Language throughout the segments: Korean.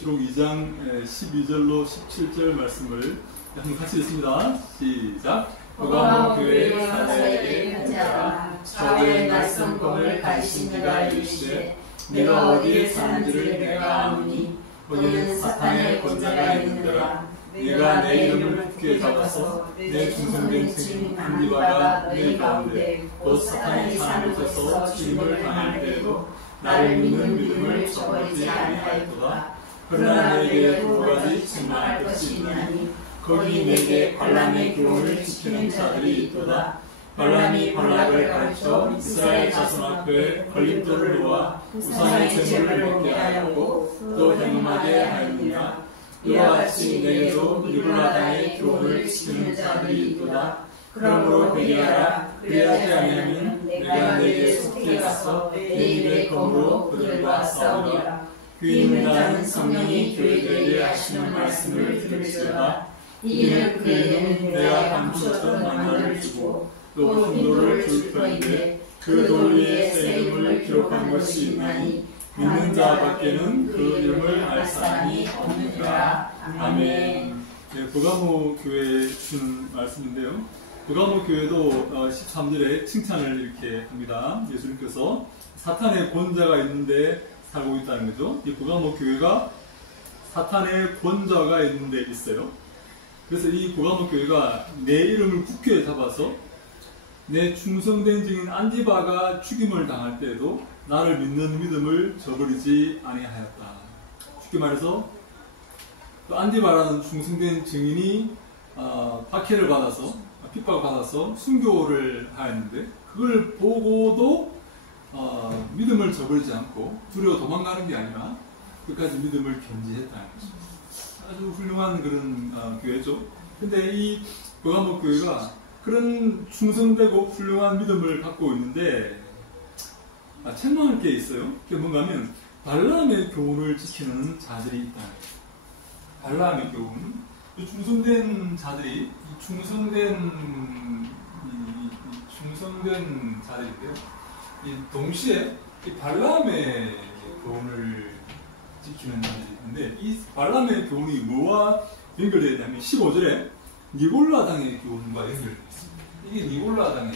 계시록 2장 12절로 17절 말씀을 한번 같이 읽습니다. 시작. 보가모 교회 사사에게 편지하라. 사회의 낯선 법을 가르친 내가 이르시되 내가 어디에 사는지를 내가 아노니 너는 사탄의 권자가 있는도라. 내가 내 이름을 굳게 잡아서 내 충성된 증인 안디바가 너희 가운데 곧 사탄이 사는 곳에서 죽임을 당할 때에도 나를 믿는 믿음을 저버리지 아니하였도다. 그러나 내게 두 가지 증언할 것이 있나니 거기 내게 발람의 교훈을 지키는 자들이 있도다. 발람이 발락을 가르쳐 이스라엘 자손 앞에 걸림돌을 놓아 우상의 제물을 먹게 하였고 또 행음하게 하였느니라. 이와 같이 내게도 니골라 당의 교훈을 지키는 자들이 있도다. 그러므로 회개하라. 그리하지 아니하면 내가 내게 속히 가서 내 입의 검으로 그들과 싸우리라. 그 있는 자는 성령이 교회들에게 하시는 말씀을 들을지어다. 이기는 그에게는 내가 감추었던 만나를 주고 또 흰돌을 줄 터인데 그 돌 위에 새 이름을 기록한 것이 있나니 믿는 자 밖에는 그 이름을 알 사람이 없느니라. 아멘. 네, 버가모 교회에 주신 말씀인데요. 버가모 교회도 13절에 칭찬을 이렇게 합니다. 예수님께서 사탄의 권자가 있는데 살고 있다는 거죠. 이 버가모 교회가 사탄의 권자가 있는데 있어요. 그래서 이 버가모 교회가 내 이름을 굳게 잡아서 내 충성된 증인 안디바가 죽임을 당할 때에도 나를 믿는 믿음을 저버리지 아니하였다. 쉽게 말해서 또 안디바라는 충성된 증인이 박해를 받아서 핍박을 받아서 순교를 하였는데 그걸 보고도 믿음을 저버리지 않고 두려워 도망가는 게 아니라 끝까지 믿음을 견지했다는 것입니다. 아주 훌륭한 그런 교회죠. 근데 이 버가모 교회가 그런 충성되고 훌륭한 믿음을 갖고 있는데 책망할 게 있어요. 그게 뭔가 하면 발람의 교훈을 지키는 자들이 있다. 발람의 교훈. 이 충성된 자들이 충성된 자들인데요. 이 동시에 이 발람의 교훈을 지키는 자들이 있는데 이 발람의 교훈이 뭐와 연결되어 있냐면 15절에 니골라 당의 교훈과 연결되어 있습니다. 이게 니골라 당의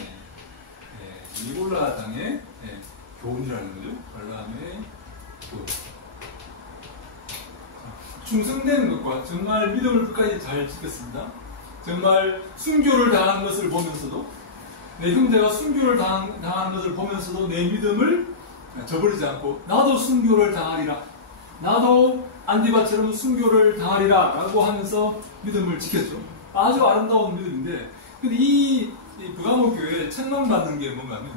교훈이라는 거죠. 발람의 교훈. 충성된 것과 정말 믿음을 끝까지 잘 지켰습니다. 정말 순교를 당한 것을 보면서도 내 형제가 순교를 당한 것을 보면서도 내 믿음을 저버리지 않고 나도 순교를 당하리라. 나도 안디바처럼 순교를 당하리라 라고 하면서 믿음을 지켰죠. 아주 아름다운 믿음인데 근데 이 버가모 교회에 책망받는 게 뭔가 하면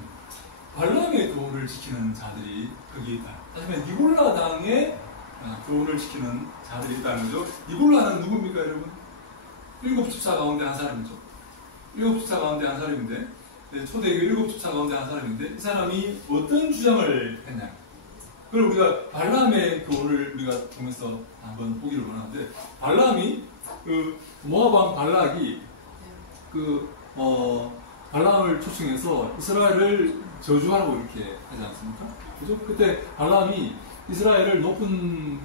발람의 교훈을 지키는 자들이 거기에 있다. 하지만 니골라 당의 교훈을 지키는 자들이 있다는 거죠. 니골라는 누굽니까 여러분? 7집사 가운데 한 사람이죠. 7집사 가운데 한 사람인데 초대교 7집사 가운데 한 사람인데 이 사람이 어떤 주장을 했냐. 그걸 우리가 발람의 교훈을 우리가 보면서 한번 보기를 원하는데 발람이 모압 왕 발락이 발람을 초청해서 이스라엘을 저주하라고 이렇게 하지 않습니까? 그죠? 그때 발람이 이스라엘을 높은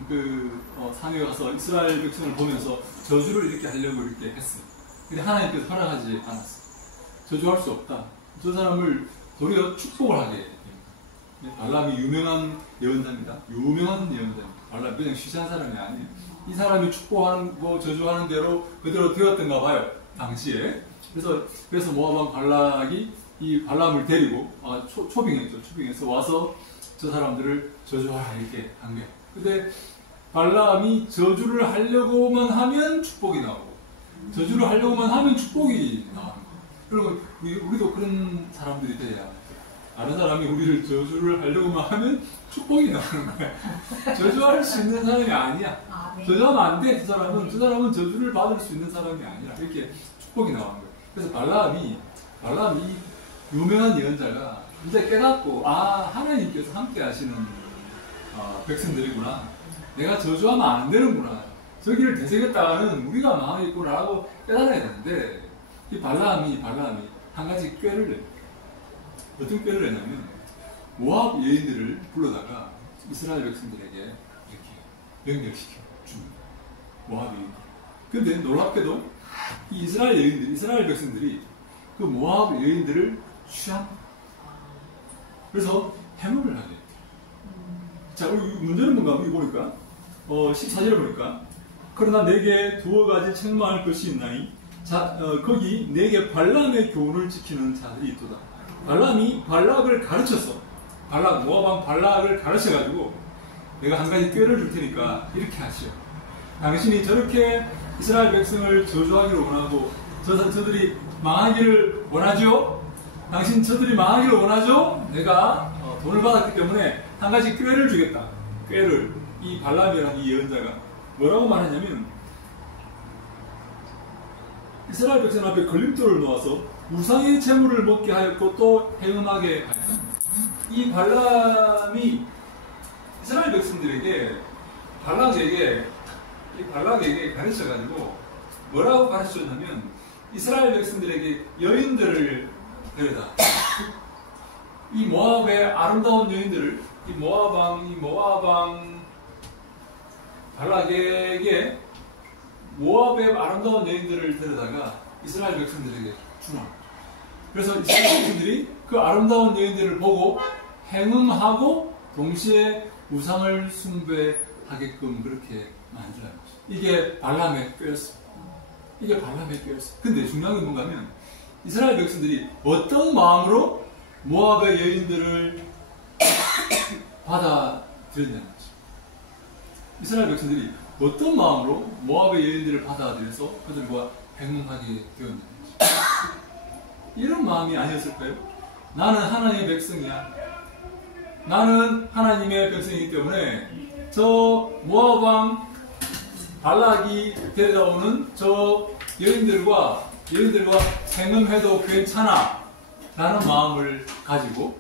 산에 가서 이스라엘 백성을 보면서 저주를 이렇게 하려고 이렇게 했어요. 근데 하나님께서 허락하지 않았어요. 저주할 수 없다. 저 사람을 도리어 축복을 하게 됩니다. 발람이 유명한 예언자입니다. 유명한 예언자입니다. 발람이 그냥 쉬쉬한 사람이 아니에요. 이 사람이 축복하는, 저주하는 대로 그대로 되었던가 봐요. 당시에. 그래서 모압 왕 발락이 이 발람을 데리고, 초빙했죠. 초빙해서 와서 저 사람들을 저주하라 이렇게 한 거예요. 근데 발람이 저주를 하려고만 하면 축복이 나오고, 저주를 하려고만 하면 축복이 나오는 거예요. 그리고 우리도 그런 사람들이 돼야 다른 사람이 우리를 저주를 하려고만 하면 축복이 나오는 거야. 저주할 수 있는 사람이 아니야. 네. 저주하면 안 돼. 저 사람은 저주를 받을 수 있는 사람이 아니라 이렇게 축복이 나오는 거야. 그래서 발람이 유명한 예언자가 이제 깨닫고 하나님께서 함께 하시는 백성들이구나. 내가 저주하면 안 되는구나. 저기를 되새겼다가는 우리가 망하겠구나라고 깨달아야 되는데 이 발람이 한 가지 꾀를 냅니다. 어떤 꾀를 했냐면 모압 여인들을 불러다가 이스라엘 백성들에게 이렇게 명령시켜. 줍니다. 모압 여인들. 근데 놀랍게도 이 이스라엘 여인들, 이스라엘 백성들이 그 모압 여인들을 취합니다. 그래서 해먹을 하게 돼요. 자, 우리 문제는 뭔가, 여기 보니까, 14절에 보니까, 그러나 내게 두어 가지 책망할 것이 있나니, 자, 거기 내게 발람의 교훈을 지키는 자들이 있도다. 발람이 발락을 가르쳤어. 모압왕 발락을 가르쳐가지고, 내가 한 가지 꾀를 줄 테니까, 이렇게 하시오. 당신이 저렇게 이스라엘 백성을 저주하기를 원하고, 저들이 망하기를 원하죠? 당신 저들이 망하기를 원하죠? 내가 돈을 받았기 때문에 한 가지 꾀를 주겠다. 꾀를. 이 발람이라는 이 예언자가 뭐라고 말하냐면, 이스라엘 백성 앞에 걸림돌을 놓아서 우상의 재물을 먹게 하였고 또 행음하게 하였다. 이 발람이 이스라엘 백성들에게 발락에게 가르쳐가지고 뭐라고 가르쳤냐면, 이스라엘 백성들에게 여인들을 데려다. 이 모압의 아름다운 여인들을, 이 모압왕 발락에게 모압의 아름다운 여인들을 데려다가 이스라엘 백성들에게 주나. 그래서 이스라엘 백성들이 그 아름다운 여인들을 보고 행음하고 동시에 우상을 숭배하게끔 그렇게 만들어요. 이게 발람의 꾀였습니다. 근데 중요한 게 뭔가 하면, 이스라엘 백성들이 어떤 마음으로 모압의 여인들을 받아들였냐는 거죠. 이스라엘 백성들이 어떤 마음으로 모압의 여인들을 받아들여서 그들과 행음하게 되었냐는 거죠. 이런 마음이 아니었을까요? 나는 하나님의 백성이야. 나는 하나님의 백성이기 때문에 저 모압왕 발락이 데려다오는 저 여인들과 행음해도 괜찮아 라는 마음을 가지고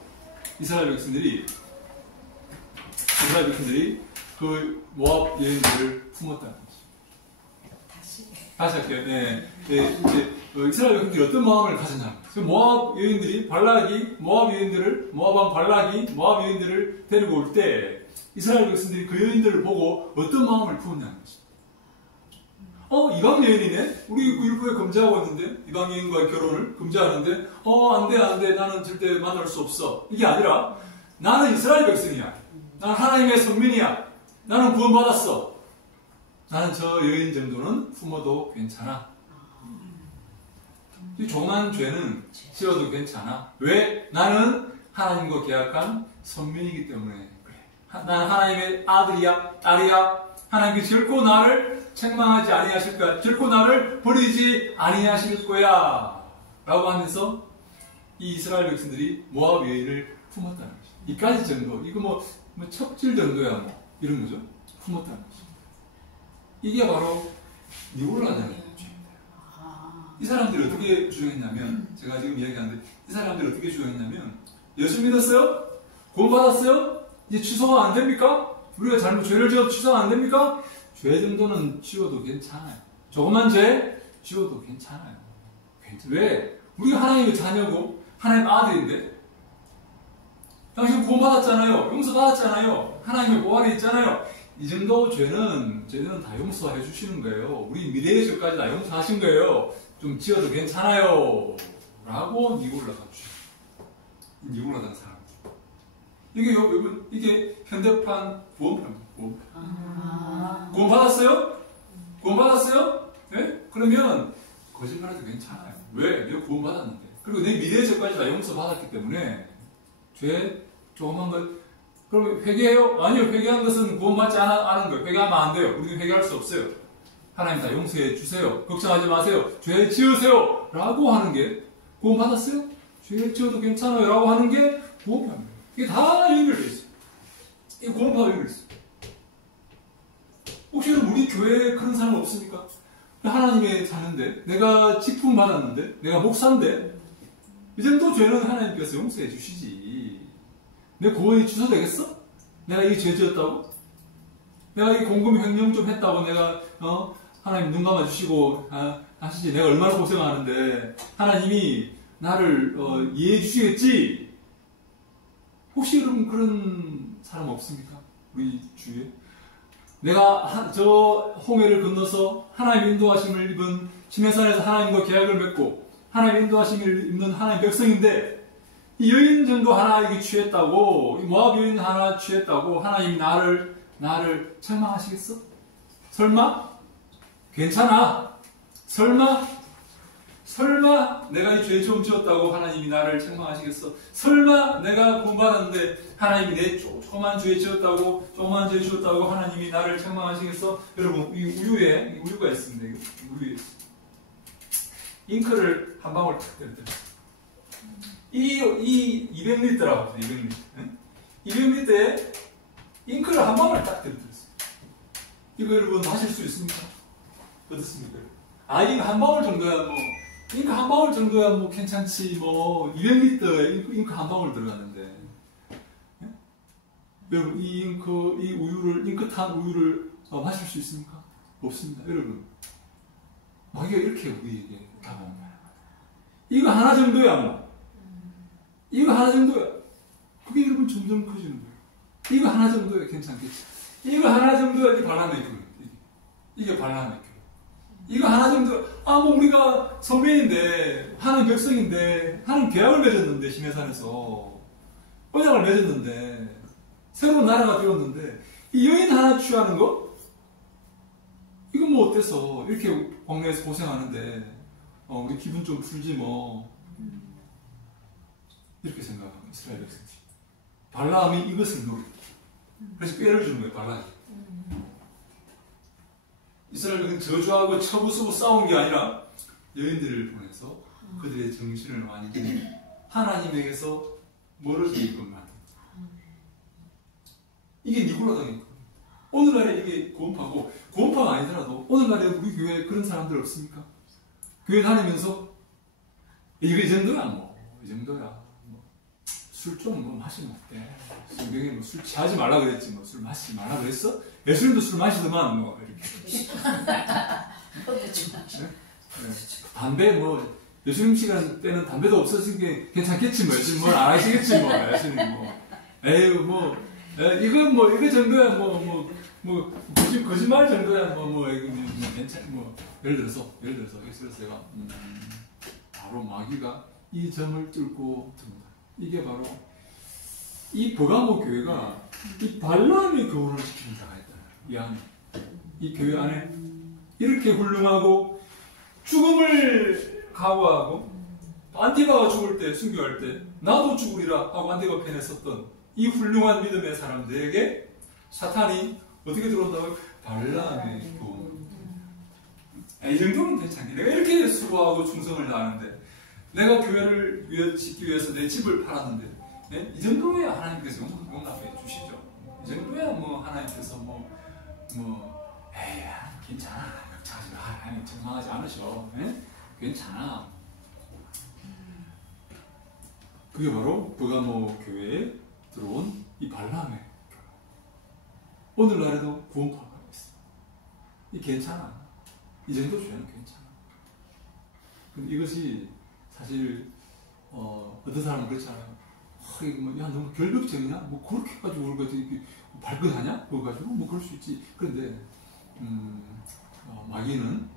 이스라엘 백성들이 그 모압 여인들을 품었다는 거죠. 다시 할게요. 네. 이제 이스라엘 백성들이 어떤 마음을 가졌냐. 모압 여인들이 모압왕 발락이 모압 여인들을 데리고 올 때 이스라엘 백성들이 그 여인들을 보고 어떤 마음을 품었냐는 거죠. 이방 여인이네? 우리 율법에 금지하고 있는데, 이방 여인과의 결혼을 금지하는데, 안 돼, 나는 절대 만날 수 없어. 이게 아니라, 나는 이스라엘 백성이야. 나는 하나님의 선민이야. 나는 구원받았어. 나는 저 여인 정도는 품어도 괜찮아. 이 종한 죄는 지어도 괜찮아. 왜? 나는 하나님과 계약한 선민이기 때문에 그래. 나는 하나님의 아들이야, 딸이야. 하나님께 결코 나를 책망하지 아니하실 거야. 결코 나를 버리지 아니하실 거야. 라고 하면서 이 이스라엘 백성들이 모압 여인을 품었다는 거죠. 이까지 정도. 이거 뭐 척질 정도야. 이런 거죠. 품었다는 거죠. 이게 바로 니골라다는 죄입니다. 이 사람들이 어떻게 주장했냐면, 제가 지금 이야기하는데, 이 사람들이 어떻게 주장했냐면, 예수 믿었어요? 구원받았어요? 이제 취소가 안 됩니까? 우리가 죄를 지어도 취소가 안 됩니까? 죄 정도는 지워도 괜찮아요. 조그만 죄 지워도 괜찮아요. 왜? 우리가 하나님의 자녀고 하나님 아들인데, 당신 구원받았잖아요. 용서받았잖아요. 하나님의 보활이 있잖아요. 이 정도 죄는 다 용서해 주시는 거예요. 우리 미래의 죄까지 다 용서하신 거예요. 좀 지어도 괜찮아요. 라고 니골라가 주셔요. 니골라다는 사람. 이게 현대판 구원파입니다. 구원 받았어요? 네? 그러면 거짓말해도 괜찮아요. 왜? 내가 구원 받았는데. 그리고 내 미래의 죄까지 다 용서 받았기 때문에 죄 조그만 것. 그러면 회개해요? 아니요. 회개한 것은 구원받지 않은 거예요. 회개하면 안 돼요. 우리는 회개할 수 없어요. 하나님 다 용서해 주세요. 걱정하지 마세요. 죄 지으세요. 라고 하는 게 구원 받았어요? 죄 지어도 괜찮아요. 라고 하는 게 구원파입니다. 이게 다 연결되어 있어요. 이 구원파가 연결되어 있어요. 혹시 우리 교회에 그런 사람 없습니까? 하나님의 자녀인데, 내가 직분 받았는데, 내가 목사인데, 이 정도 죄는 하나님께서 용서해 주시지. 내 구원이 취소되겠어? 내가 이 죄 지었다고? 내가 이 공금 횡령 좀 했다고 내가, 하나님 눈 감아주시고, 하시지. 내가 얼마나 고생하는데, 하나님이 나를, 이해해 주시겠지? 혹시 그런 사람 없습니까? 우리 주위에? 내가 저 홍해를 건너서 하나님의 인도하심을 입은 시내산에서 하나님과 계약을 맺고 하나님의 인도하심을 입는 하나님의 백성인데 이 여인 정도 하나에게 취했다고 이 모압 여인 하나 취했다고 하나님이 나를 책망하시겠어? 설마? 괜찮아? 설마 내가 이 죄 좀 지었다고 하나님이 나를 책망하시겠어? 설마 내가 구원받았는데 하나님이 내 조그만 죄 지었다고 하나님이 나를 책망하시겠어? 여러분 이 우유가 있습니다. 우유에 잉크를 한 방울 탁 때렸더니 이 200리터라고 해요. 200리터에 잉크를 한 방울 딱 때렸어요. 이거 여러분 마실 수 있습니까? 어떻습니까? 이거 한 방울 정도야 잉크 한 방울 정도야 괜찮지 200리터에 잉크 한 방울 들어갔는데 여러분 잉크 탄 우유를 마실 수 있습니까? 없습니다. 여러분 마귀가 이렇게 우리에게 다가옵니다. 이거 하나 정도야 이거 하나 정도야. 그게 여러분 점점 커지는 거예요. 이거 하나 정도야 괜찮겠지. 이거 하나 정도야 이게 반란의 교회. 이게 반란의 교회. 이거 하나 정도, 우리가 성배인데, 하나님 백성인데, 하나님 계약을 맺었는데, 시내산에서. 언약을 맺었는데, 새로운 나라가 되었는데, 이 여인 하나 취하는 거? 이건 어때서? 이렇게 광야에서 고생하는데, 우리 기분 좀 풀지 이렇게 생각합니다. 이스라엘 백성들이. 발람이 이것을 노려. 그래서 꾀를 주는 거예요, 발람이. 이스라엘은 저주하고 쳐부수고 싸운 게 아니라 여인들을 보내서 그들의 정신을 많이 하나님에게서 멀어지게끔 만든다. 이게 니골라당이거든요. 오늘날에 이게 구원파가 아니더라도 오늘날에 우리 교회에 그런 사람들 없습니까? 교회 다니면서 이거 이 정도야 이 정도야 술 좀 마시면 어때? 성경에 술 취하지 말라 그랬지 술 마시지 말라 그랬어? 예수님도 술 마시더만 이렇게. 담배 예수님 시간 때는 담배도 없어진 게 괜찮겠지 예수님 뭘 안 하시겠지 예수님 에휴 이거 정도야 거짓말 정도야 괜찮 예를 들어서 제가 바로 마귀가 이 점을 뚫고 듭니다. 이게 바로 이 버가모 교회가 이 발람의 교훈을 지키는 자가 있다. 이 안에 이 교회 안에 이렇게 훌륭하고 죽음을 각오하고 안티바가 죽을 때 순교할 때 나도 죽으리라 하고 안티바 편에 섰던 이 훌륭한 믿음의 사람들에게 사탄이 어떻게 들어온다고? 발람의 교훈. 이 정도는 괜찮게 내가 이렇게 수고하고 충성을 다하는데 내가 교회를 짓기 위해서 내 집을 팔았는데 이 정도야 하나님께서 용납해 주시죠. 이 정도야 하나님께서 에이 괜찮아 걱정하지 마 하나님 절망하지 않으셔 괜찮아. 그게 바로 버가모 교회에 들어온 이 발람의 교회. 오늘날에도 구원파가 있어. 이 괜찮아. 이 정도 죄는 괜찮아. 근데 이것이 사실 어떤 사람은 그렇잖아요. 이거 너무 결벽증이냐? 그렇게까지 우리가 이렇게 발끈하냐? 그거 가지고 그럴 수 있지. 그런데 마귀는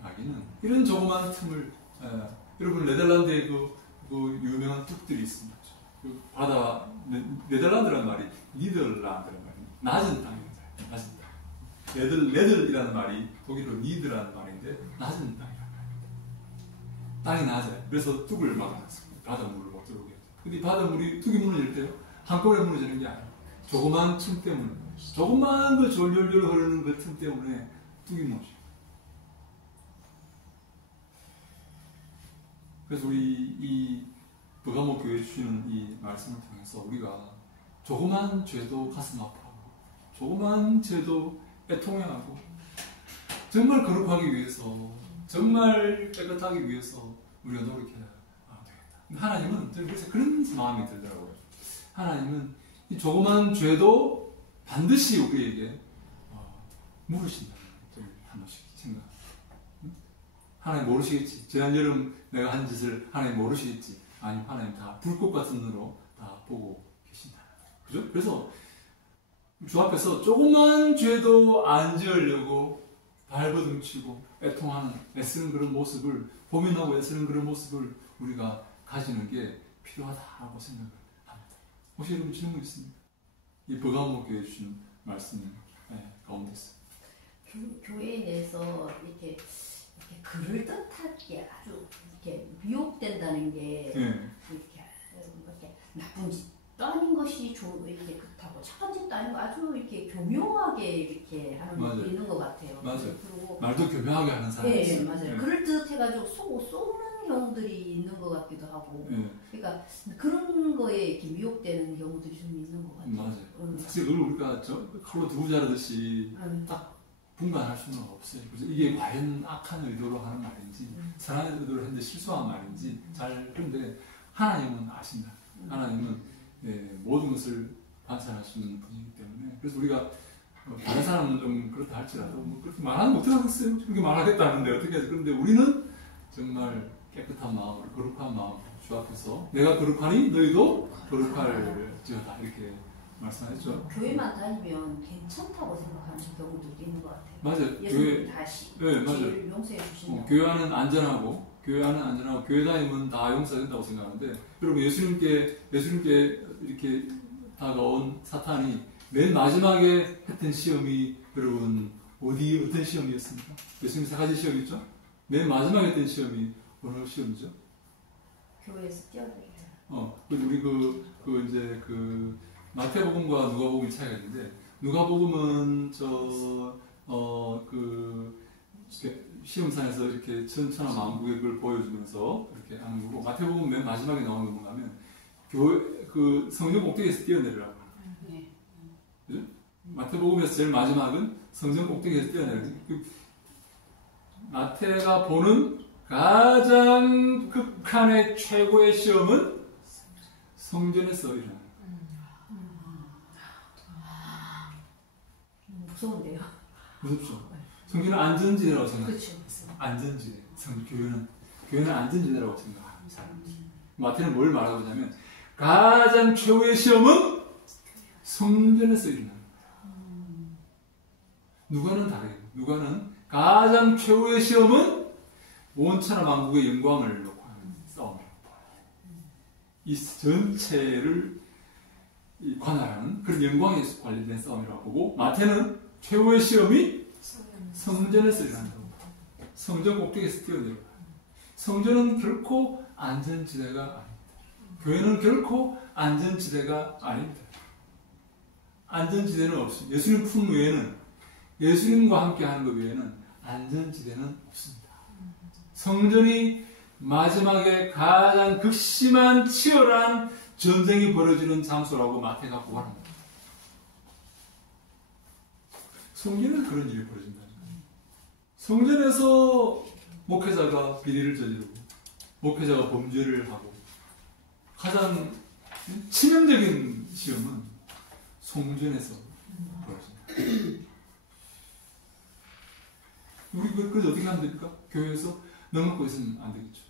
이런 조그만 틈을 여러분 네덜란드에 그 유명한 뚝들이 있습니다. 그 바다 네덜란드라는 말이 니덜란드라는 말이 낮은 땅입니다. 낮은 땅. 네들이라는 말이 독일어로 니드라는 말인데 낮은 땅이라는 말입니다. 땅이 낮아요. 그래서 뚝을 막아놨습니다. 바닷물을 못 들어오게. 근데 바닷물이 뚝이 무너질 때요 한꺼번에 무너지는 게 아니에요. 조그만 틈 때문에 조그만 그 졸졸졸 흐르는 그 틈 때문에 뚝이 무너져요. 그래서 우리 이 버가모 교회 주시는 이 말씀을 통해서 우리가 조그만 죄도 가슴 아파하고 조그만 죄도 애통해하고 정말 거룩하기 위해서 정말 깨끗하기 위해서 우리가 노력해야 되겠다. 하나님은 그래서 그런 마음이 들더라고요. 하나님은 이 조그만 죄도 반드시 우리에게 물으신다는 것을 한 번씩 생각합니다. 하나님 모르시겠지. 지난 여름 내가 한 짓을 하나님 모르시겠지. 아니, 하나님 다 불꽃 같은 눈으로 다 보고 계신다. 그죠? 그래서 주 앞에서 조그만 죄도 안 지으려고 발버둥치고 애통하는 애쓰는 그런 모습을 고민하고 애쓰는 그런 모습을 우리가 가지는 게 필요하다고 생각을 합니다. 혹시 여러분 질문 있습니까? 이 버가모 교회 주시는 말씀 가운데 있습니다. 교회에 대해서 이렇게 그럴듯하게 아주 이렇게 미혹된다는 게 이렇게 나쁜 짓도 아닌 것이 이렇게 그렇다고 착한 짓도 아니고 아주 이렇게 교묘하게 이렇게 하는 분이 있는 것 같아요. 맞아요. 그리고 말도 교묘하게 하는 사람이 있어요. 네, 맞아요. 그럴듯해가지고 쏘는 경우들이 있는 것 같기도 하고. 그러니까 그런 거에 이렇게 미혹되는 경우들이 좀 있는 것 같아요. 맞아요. 사실 그걸 우리가 칼로 두부 자르듯이 딱 분간할 수는 없어요. 그래서 이게 과연 악한 의도로 하는 말인지 선한 의도로 했는데 실수한 말인지 잘 그런데 하나님은 아신다. 하나님은 모든 것을 관찰하시는 분이기 때문에 그래서 우리가 다른 사람은 좀 그렇다 할지라도 뭐 그렇게 말하면 못하겠어요. 그렇게 말하겠다는데 어떻게 해서 그런데 우리는 정말 깨끗한 마음으로 거룩한 마음으로 주 앞에서 내가 거룩하니 너희도 거룩할지어다 이렇게 말씀하셨죠. 교회만 다니면 괜찮다고 생각하는 경우도 있는 것 같아요. 맞아요. 예수님 다시 맞아요. 용서해 주시는 교회 안은 안전하고 교회 다니면 다 용서된다고 생각하는데 여러분 예수님께 이렇게 다가온 사탄이 맨 마지막에 했던 시험이 여러분 어떤 시험이었습니까? 예수님 3가지 시험이죠? 맨 마지막에 했던 시험이 어느 시험이죠? 교회에서 뛰어들게. 우리 이제 마태복음과 누가복음이 차이가 있는데 누가복음은 시험상에서 이렇게 천천한 만국의 걸 보여주면서 이렇게 하는 거고 마태복음 맨 마지막에 나오는 건 뭐냐면 성전 꼭대기에서 뛰어내리라고 하는 거예요. 마태복음에서 제일 마지막은 성전 꼭대기에서 뛰어내리는 거예요. 마태가 보는 가장 극한의 최고의 시험은 성전에서 일어나는 거예요. 무서운데요. 무섭죠. 성전은 안전지대라고 생각해요. 그렇죠. 안전지대. 교회는 안전지대라고 생각하는 사람들. 마태는 뭘 말하고 있냐면 가장 최후의 시험은 성전에서 일어나는 거예요. 누가는 다르게요. 누가는 가장 최후의 시험은 온천하 만국의 영광을 놓고 하는 싸움이라고 봐요. 이 전체를 관할하는 그런 영광에 관련된 싸움이라고 보고 마태는 최후의 시험이 성전에서 일어난다고 봐요. 성전 꼭대기에서 뛰어내려가요. 성전은 결코 안전지대가 아닙니다. 교회는 결코 안전지대가 아닙니다. 안전지대는 없습니다. 예수님 품 외에는 예수님과 함께 하는 것 외에는 안전지대는 없습니다. 성전이 마지막에 가장 극심한 치열한 전쟁이 벌어지는 장소라고 마태가 고발합니다. 성전에서 그런 일이 벌어진다는 거예요. 성전에서 목회자가 비리를 저지르고 목회자가 범죄를 하고 가장 치명적인 시험은 성전에서 벌어집니다. 우리 그래서 어떻게 하면 됩니까? 교회에서 넘어고 있으면 안 되겠죠.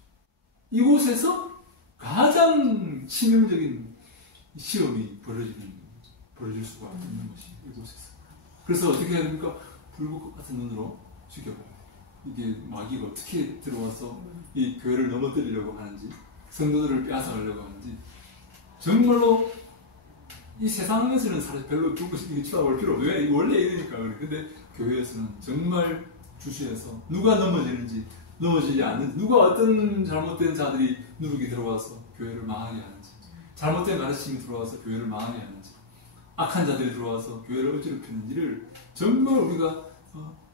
이곳에서 가장 치명적인 시험이 벌어질 수가 있는 것이 이곳에서. 그래서 어떻게 해야 됩니까? 불꽃 같은 눈으로 지켜봐요. 이게 마귀가 어떻게 들어와서 이 교회를 넘어뜨리려고 하는지, 성도들을 빼앗아가려고 하는지, 정말로 이 세상에서는 사실 별로 불꽃이 쳐다볼 필요 없어요. 왜? 원래 이러니까. 근데 교회에서는 정말 주시해서 누가 넘어지는지, 넘어지지 않는지, 누가 어떤 잘못된 자들이 누룩이 들어와서 교회를 망하게 하는지, 잘못된 가르침이 들어와서 교회를 망하게 하는지, 악한 자들이 들어와서 교회를 어지럽히는지를 정말 우리가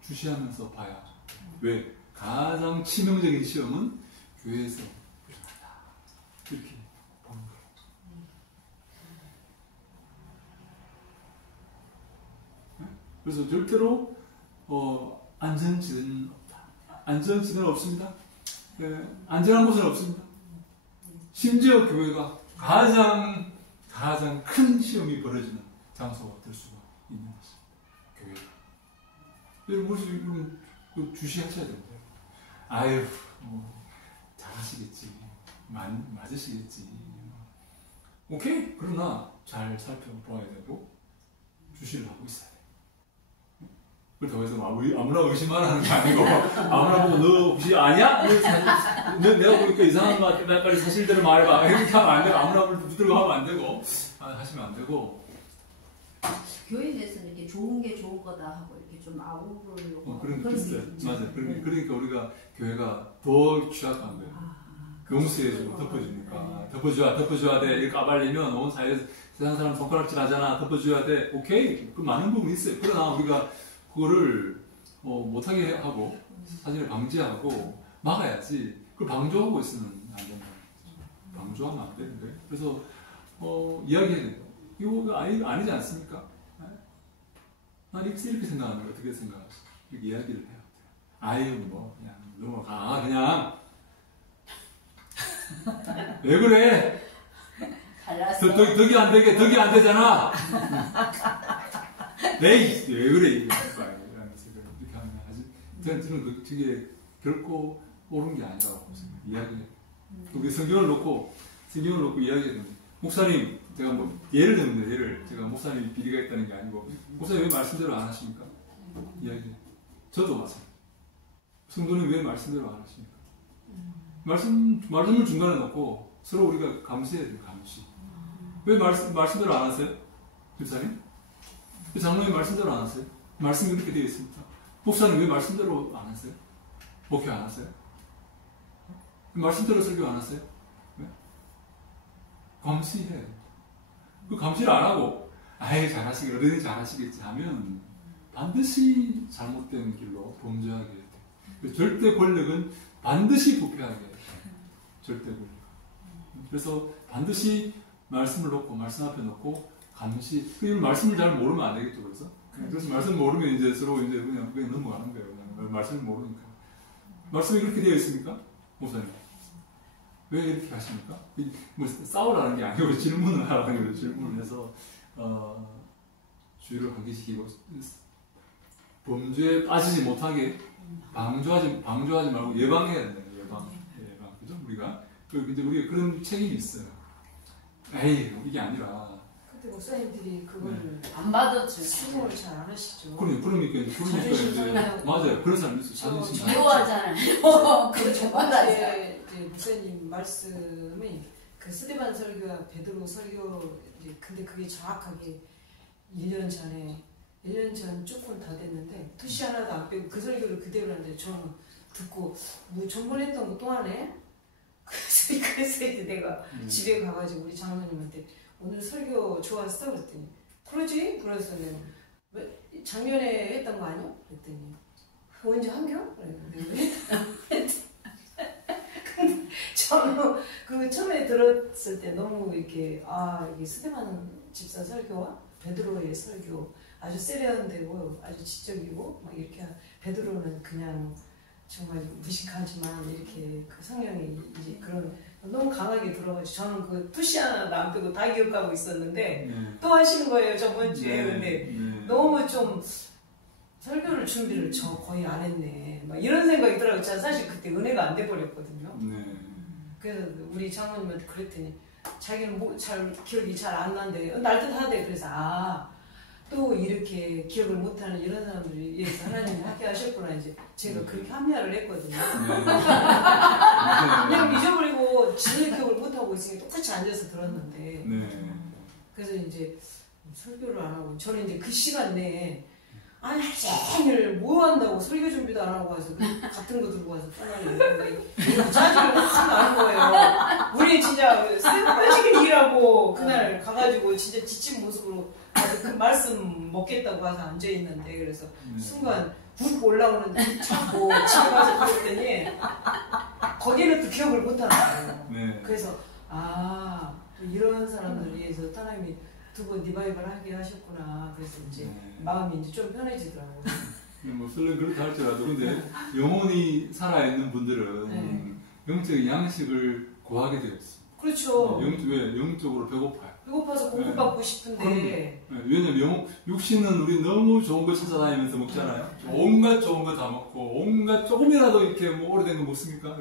주시하면서 봐야. 왜? 가장 치명적인 시험은 교회에서 일어난다. 이렇게 보는 거예요. 그래서 절대로 안전지대는 없다. 안전지대는 없습니다. 안전한 곳은 없습니다. 심지어 교회가 가장 큰 시험이 벌어지는 장소가 될 수가 있는 것입니다. 교회가. 여러분 주시하셔야 됩니다. 아유, 잘하시겠지. 맞으시겠지. 오케이? 그러나 잘 살펴봐야 되고 주시를 하고 있어야 돼. 그렇다고 해서 아무나 의심하라는 게 아니고 아무나 보고 너 혹시 아니야? 너 내가 보니까 이상한 거 같아. 빨리 사실대로 말해봐. 이렇게 하면 안 되고 아무나 붙들고 하면 안 되고 하시면 안 되고. 교회에 대해서는 이렇게 좋은 게 좋은 거다 하고 이렇게 좀 아우르려고 그런 게 있어요. 맞아요. 그러니까 우리가 교회가 더 취약한 거예요. 용서해주고 덮어주니까 덮어줘야 돼. 이렇게 까발리면 온 사회에서 세상 사람 손가락질 하잖아. 덮어줘야 돼. 오케이. 그 많은 부분이 있어요. 그러나 우리가 그거를 못하게 하고 사진을 방지하고 막아야지. 그걸 방조하고 있으면 안 된다. 방조하면 안 되는데. 그래서 이야기해야 된다. 이거 아니지 않습니까? 난 이렇게 생각하는 거 어떻게 생각하세요? 이렇게 이야기를 해야 돼요. 아유 뭐 그냥 넘어가 그냥 왜 그래? 덕이 안 되게 덕이 안 되잖아. 에이 왜 그래 이렇게 하면 아직 저는 그게 결코 옳은 게 아니라고 생각해요. 이야기해. 우리 성경을 놓고 이야기해야 됩니다. 목사님 제가 뭐 예를 들면 제가 목사님이 비리가 있다는 게 아니고 목사님 왜 말씀대로 안 하십니까? 이야기해. 저도 마찬가지. 성도는 왜 말씀대로 안 하십니까? 말씀을 중간에 놓고 서로 우리가 감시해야 돼요. 감시. 왜 말씀대로 안 하세요? 집사님? 왜 장로님 말씀대로 안 하세요? 말씀이 이렇게 되어 있습니다. 목사님 왜 말씀대로 안 하세요? 목회 안 하세요? 말씀대로 설교 안 하세요? 왜? 감시해야 돼요. 그 감시를 안 하고 어른이 잘하시겠지 하면 반드시 잘못된 길로 범죄하게 돼요. 절대 권력은 반드시 부패하게 돼요. 절대 권력. 그래서 반드시 말씀을 놓고 말씀 앞에 놓고 감시. 말씀을 잘 모르면 안 되겠죠. 그래서 말씀 모르면 이제 서로 그냥 넘어가는 거예요. 그냥 말씀을 모르니까. 말씀이 그렇게 되어 있습니까? 목사님. 왜 이렇게 하십니까? 뭐 싸우라는 게 아니고 질문을 하라는 거죠. 질문을 해서 주의를 환기시키고 범죄에 빠지지 못하게 방조하지 말고 예방해야 돼요. 예방. 그죠? 우리가 그런 책임이 있어요. 에이 이게 아니라. 근데 목사님들이 그거를 안 받아주죠. 수용을 잘 안 하시죠. 그러니까 이제 맞아요. 그런 사람 있어요. 자존심 미워하잖아요. 그렇죠. 맞아요. 목사님 말씀이 그 스데반 설교와 베드로 설교 근데 그게 정확하게 1년 전 조금 다 됐는데 투시 하나도 안 빼고 그 설교를 그대로 하는데 저는 듣고 뭐 전번에 했던 거 또 하네? 그래서 이제 내가 집에 가가지고 우리 장로님한테 오늘 설교 좋았어? 그랬더니 그러지? 그래서 왜 작년에 했던 거 아니야? 그랬더니 언제 한겨? 근데 저는 그 처음에 들었을 때 너무 이렇게 이게 스데반 집사 설교와 베드로의 설교 아주 세련되고 아주 지적이고 막 이렇게 베드로는 그냥 정말 무식하지만 이렇게 그 성령이 이제 그런 너무 강하게 들어가지고 저는 그 투시 하나도 안 빼고 다 기억하고 있었는데 또 하시는 거예요 저번 주에. 근데 너무 좀 설교를 준비를 저 거의 안 했네 막 이런 생각이 들어요. 제가 사실 그때 은혜가 안 돼버렸거든요. 그래서 우리 장모님한테 그랬더니 자기는 기억이 잘 안 난대. 날듯하대. 그래서 또 이렇게 기억을 못하는 이런 사람들이 위해서 하나님이 함께 하셨구나. 이제 제가 그렇게 합리화를 했거든요. 그냥 잊어버리고 지들 기억을 못하고 있으니까 똑같이 앉아서 들었는데. 그래서 이제 설교를 안 하고 저는 이제 그 시간 내에 하루 종일 뭐 한다고 설교 준비도 안 하고 와서 같은 거 들고 와서 떠나는 짜증이 확 나는 거예요. 우리 진짜 스테파시게 일하고 그날 가가지고 진짜 지친 모습으로 그 말씀 먹겠다고 가서 앉아있는데 그래서 순간 굵고 올라오는 참고 집에 가서 그랬더니 거기는 또 기억을 못하는 거예요. 그래서 이런 사람들을 위해서 하나님이 두 번 리바이벌 하게 하셨구나. 그래서 이제 마음이 이제 좀 편해지더라고요. 뭐 설령 그렇다 할지라도 근데 영혼이 살아있는 분들은 영적인 양식을 구하게 되었어. 그렇죠. 영적으로 배고파요. 배고파서 공급받고 싶은데. 왜냐면 육신은 우리 너무 좋은 거 찾아다니면서 먹잖아요. 온갖 좋은 거 다 먹고 온갖 조금이라도 이렇게 뭐 오래된 거 먹습니까?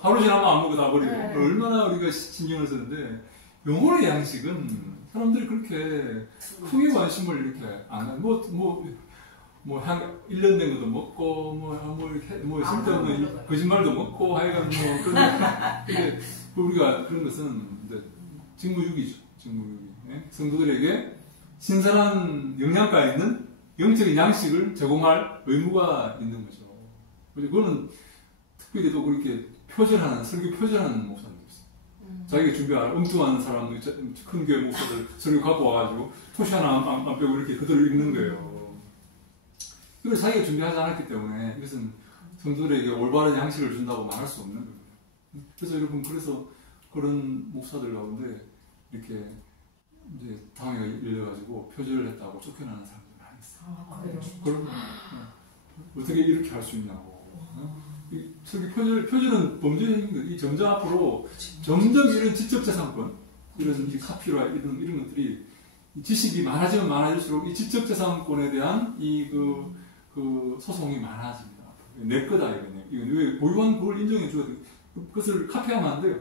하루 지나면 안 먹고 다 버리고 얼마나 우리가 신경을 쓰는데 영혼의 양식은 사람들이 그렇게 크게 관심을 이렇게 안 하고, 한 1년 된 것도 먹고, 쓸데없는 거짓말도 먹고, 하여간 그런데, 우리가 그런 것은 이제 직무유기죠. 직무유기. 예? 성도들에게 신선한 영양가 있는 영적인 양식을 제공할 의무가 있는 거죠. 그거는 특별히 또 그렇게 표절하는, 설교 표절하는 목사님도 있어요. 자기가 준비할 엉뚱한 사람, 큰 교회 목사들 설교 갖고 와가지고 토시 하나 안 빼고 이렇게 그대로 읽는 거예요. 이걸 자기가 준비하지 않았기 때문에 이것은 성도들에게 올바른 양식을 준다고 말할 수 없는 거예요. 그래서 여러분, 그래서 그런 목사들 가운데 이렇게 이제 당회가 열려가지고 표절을 했다고 쫓겨나는 사람들 많이 있어요. 그럼 어떻게 이렇게 할 수 있냐고. 표절은 범죄인 거예요. 이 점점 앞으로 점점 이런 지적재산권, 이런 이 카피라 이런 것들이 지식이 많아지면 많아질수록 이 지적재산권에 대한 그 소송이 많아집니다. 내 거다 이건 왜 고유한 그걸 인정해 줘야 돼? 그것을 카피하면 안 돼요.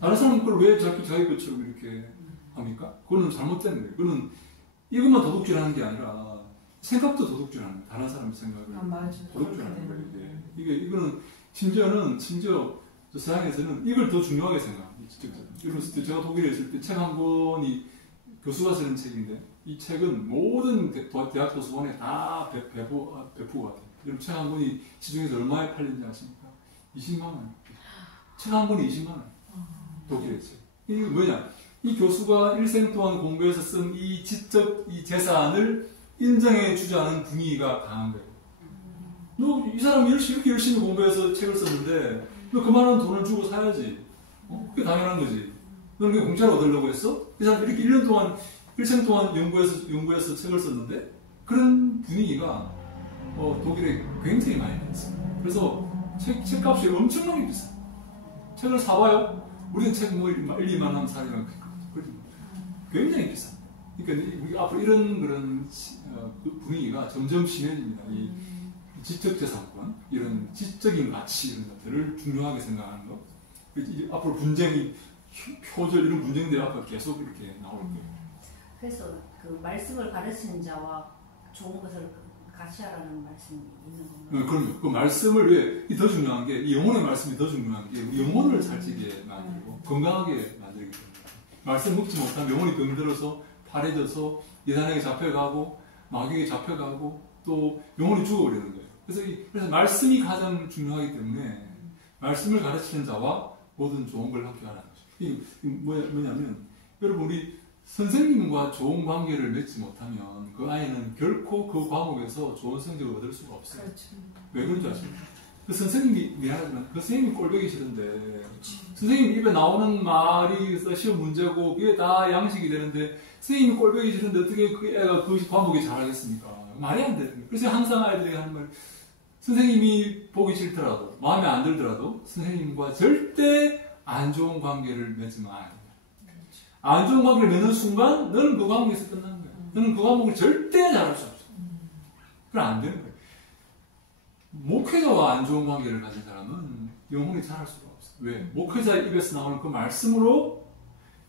다른 사람 걸 왜 자기 것처럼 이렇게 합니까? 그거는 잘못된 거예요. 그거는 이것만 도둑질하는 게 아니라 생각도 도둑질하는 거예요. 다른 사람 생각을 도둑질하는 거예요. 이거는 심지어 세상에서는 이걸 더 중요하게 생각합니다. 이런 제가 독일에 있을 때 책 한 권이 교수가 쓰는 책인데 이 책은 모든 대학 도서관에 다 배포가 돼요. 이런 책 한 권이 시중에서 얼마에 팔리는지 아십니까? 20만 원. 책 한 권이 20만 원. 독일의 책. 이게 뭐냐? 이 교수가 일생 동안 공부해서 쓴 이 지적 이 재산을 인정해 주지 않은 분위기가 강한 거예요. 너 이 사람이 이렇게 열심히 공부해서 책을 썼는데 너 그만한 돈을 주고 사야지. 그게 당연한 거지. 너는 그게 공짜로 얻으려고 했어? 이 사람 이렇게 일생 동안 연구해서 책을 썼는데 그런 분위기가 독일에 굉장히 많이 있습니다. 그래서 책값이 엄청나게 비싸요. 책을 사봐요? 우리는 책 1, 2만 원 사면 굉장히 비쌉니다. 그러니까 우리 앞으로 그런 분위기가 점점 심해집니다. 이 지적재산권, 이런 지적인 가치 이런 것들을 중요하게 생각하는 것. 앞으로 분쟁이 표절 이런 분쟁들이 앞으로 계속 이렇게 나올 거예요. 그래서 그 말씀을 가르치는 자와 좋은 것을 가시하라는 말씀이 있는 건가요? 그럼요. 그 말씀을 왜 더 중요한 게 이 영혼의 말씀이 더 중요한 게 영혼을 살찌게 만들고 건강하게 만들기 때문에 말씀 먹지 못하면 영혼이 병들어서 파래져서 예산에게 잡혀가고 마귀에게 잡혀가고 또 영혼이 죽어버리는 거예요. 그래서 말씀이 가장 중요하기 때문에 말씀을 가르치는 자와 모든 좋은 걸 함께 하라는 거죠. 이게 뭐냐면 여러분 우리 선생님과 좋은 관계를 맺지 못하면 그 아이는 결코 그 과목에서 좋은 성적을 얻을 수가 없어요. 그렇죠. 왜 그런지 아십니까? 그 선생님이 미안하지만 그 선생님이 꼴보기 싫은데 선생님 입에 나오는 말이 시험 문제고 그게 다 양식이 되는데 선생님이 꼴보기 싫은데 어떻게 그 애가 그 과목에 잘하겠습니까? 말이 안 되는 거예요. 그래서 항상 아이들이 하는 말 선생님이 보기 싫더라도 마음에 안 들더라도 선생님과 절대 안 좋은 관계를 맺으면 안 돼요. 안 좋은 관계를 맺는 순간 너는 그 과목에서 끝나는 거야. 너는 그 과목을 절대 잘할 수 없어. 그럼 안 되는 거예요. 목회자와 안 좋은 관계를 가진 사람은 영혼이 잘할 수가 없어. 왜? 목회자 입에서 나오는 그 말씀으로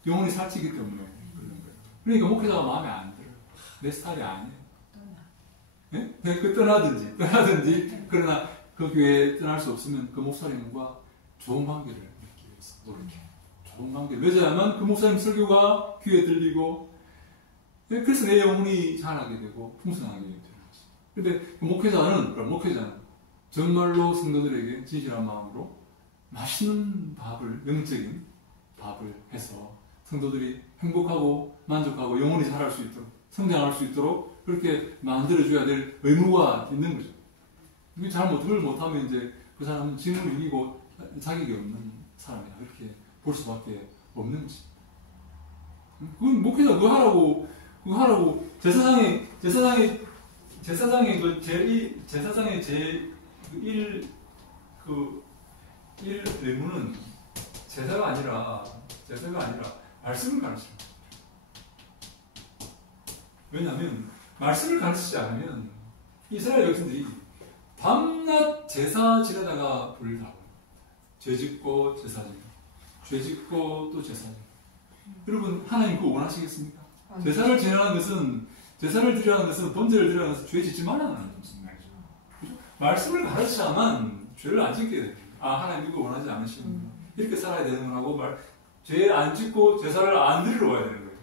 영혼이 살찌기 때문에 그런 거예요. 그러니까 목회자가 마음에 안 들어요. 내 스타일이 아니에요. 네? 그 떠나든지 그러나 그 교회에 떠날 수 없으면 그 목사님과 좋은 관계를 맺기 위해서 노력해. 좋은 관계를 맺어야만 그 목사님 설교가 귀에 들리고 그래서 내 영혼이 자라게 되고 풍성하게 되는 거지. 근데 그 목회자는 정말로 성도들에게 진실한 마음으로 맛있는 밥을, 영적인 밥을 해서 성도들이 행복하고 만족하고 영혼이 자랄 수 있도록 성장할 수 있도록 그렇게 만들어줘야 될 의무가 있는 거죠. 그걸 못하면 이제 그 사람은 짐을 이기고 자격이 없는 사람이다. 그렇게 볼 수밖에 없는 거지. 그건 목회자 그거 하라고 제사장의 일 의무는 제사가 아니라 말씀을 가르치는 거예요. 왜냐하면 말씀을 가르치지 않으면 이스라엘 백성들이 밤낮 제사 지내다가 불을 다 죄짓고 제사 지내고 죄짓고 또 제사 지내고 여러분 하나님 그거 원하시겠습니까? 제사를 지내는 것은, 제사를 드리라는 것은, 번제를 드리라는 것은 죄 짓지 말라는 말이죠. 그죠? 말씀을 가르쳐야만 죄를 안 짓게 됩니다. 아, 하나님 이거 원하지 않으시는구나. 이렇게 살아야 되는구나고, 죄 안 짓고 제사를 안 드리러 와야 되는 거예요.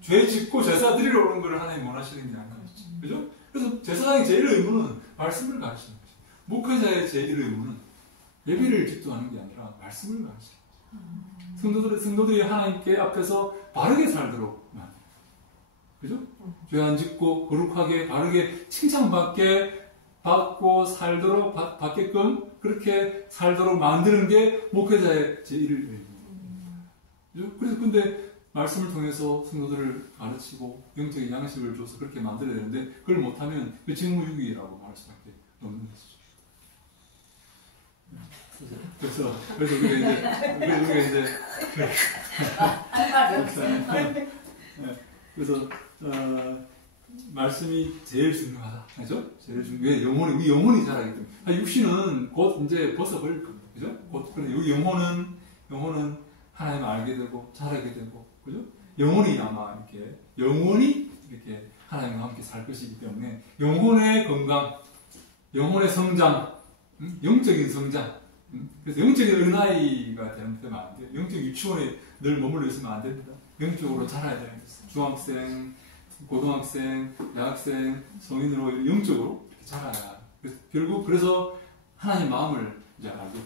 죄 짓고 제사 드리러 오는 걸 하나님 원하시는 게 아니죠. 그죠? 그래서 제사장의 제일 의무는 말씀을 가르치는 거죠. 목회자의 제일 의무는 예배를 집도하는 게 아니라 말씀을 가르치는 거죠. 성도들이 하나님께 앞에서 바르게 살도록 만들어요. 그죠? 죄 안 짓고 거룩하게 바르게 받고 살도록 받게끔 그렇게 살도록 만드는 게 목회자의 제일 의무입니다. 그죠? 그래서 근데 말씀을 통해서 성도들을 가르치고 영적인 양식을 줘서 그렇게 만들어야 되는데 그걸 못하면 직무유기라고 말할 수밖에 없는 것이죠. 그래서 우리가 이제 그래서 말씀이 제일 중요하다, 그죠? 제일 중요해. 우리 영혼이 자라기 때문에 육신은 곧 이제 벗어버릴 겁니다, 그죠? 곧 우리 영혼은 하나님을 알게 되고 자라게 되고, 그죠? 영혼이 아마 영원히 이렇게 하나님과 함께 살 것이기 때문에 영혼의 건강, 영혼의 성장, 영적인 성장. 그래서 영적인 어린아이가 되면 안 돼요. 영적 유치원에 늘 머물러 있으면 안 됩니다. 영적으로 자라야 되는 거예요. 중학생, 고등학생, 대학생, 성인으로 영적으로 자라야. 결국 그래서 하나님 마음을 이제 알게 돼요.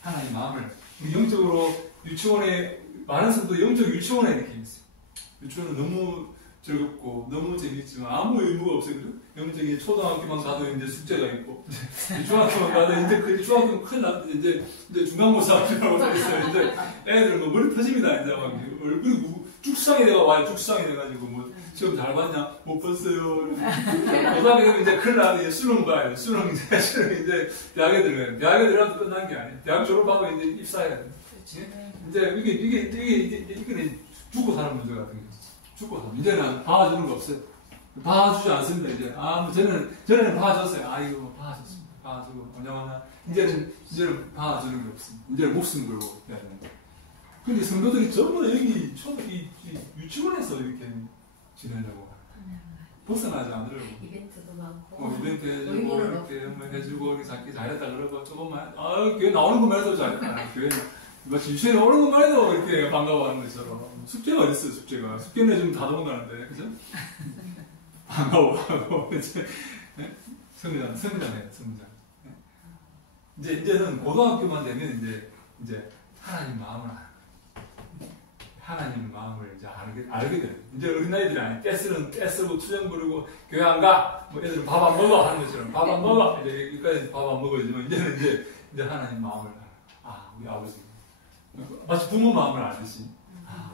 하나님 마음을 영적으로 유치원에 많은 성도 영적 유치원에 이렇게 있어요. 유치원은 너무 즐겁고 너무 재밌지만 아무 의무가 없어요. 영적인 초등학교만 가도 이제 숙제가 있고 중학교만 가도 이제 그 중학교는 큰일 났는데 이제 중간고사라고 써 있어요. 이제 애들 뭐 머리 터집니다. 이제 막 얼굴이 죽상이 죽상이 돼가지고 뭐 시험 잘 봤냐? 못 봤어요. 고등학교 되면 이제 큰일 나는데 수능 봐요. 수능 이제 대학에 들어가요. 대학에 들어가도 끝난 게 아니에요. 대학 졸업하고 이제 입사해야 돼요. 이제 이게 죽고 사는 문제 같은 거. 죽고 사는. 이제는 봐주는 거 없어요. 봐주지 않습니다. 이제 뭐 전에는 봐줬어요. 이거 봐줬습니다. 봐주고 언제나 이제는 봐주는 게 없습니다. 이제는 목숨 걸고 해야 되는 거예요. 근데 성도들이 전부 다 여기 유치원에서 이렇게 지내려고 벗어나지 않으려고. 이벤트도 많고. 이벤트 해주고 이렇게 해주고 자기 잘했다 그러고 조금만 교회 나오는 것만 해도 잘했다. 교회는 마치 유치원에 오는 것만 해도 이렇게 반가워하는 것처럼. 숙제가 어딨어요, 숙제가. 숙제 내주면 다 도망가는데, 그죠? 반가워하고, 이제, 성장해요, 성장. 이제는 고등학교만 되면 이제 하나님 마음을 하나님 마음을 이제 알게 돼요. 이제 어린아이들이 아니에요. 떼쓰고 투정 부리고 교회 안 가. 뭐 애들은 밥 안 먹어 하는 것처럼 밥 안 먹어. 이제 여기까지 밥 안 먹어지만 이제는 이제 하나님 마음을 우리 아버지 마치 부모 마음을 알듯이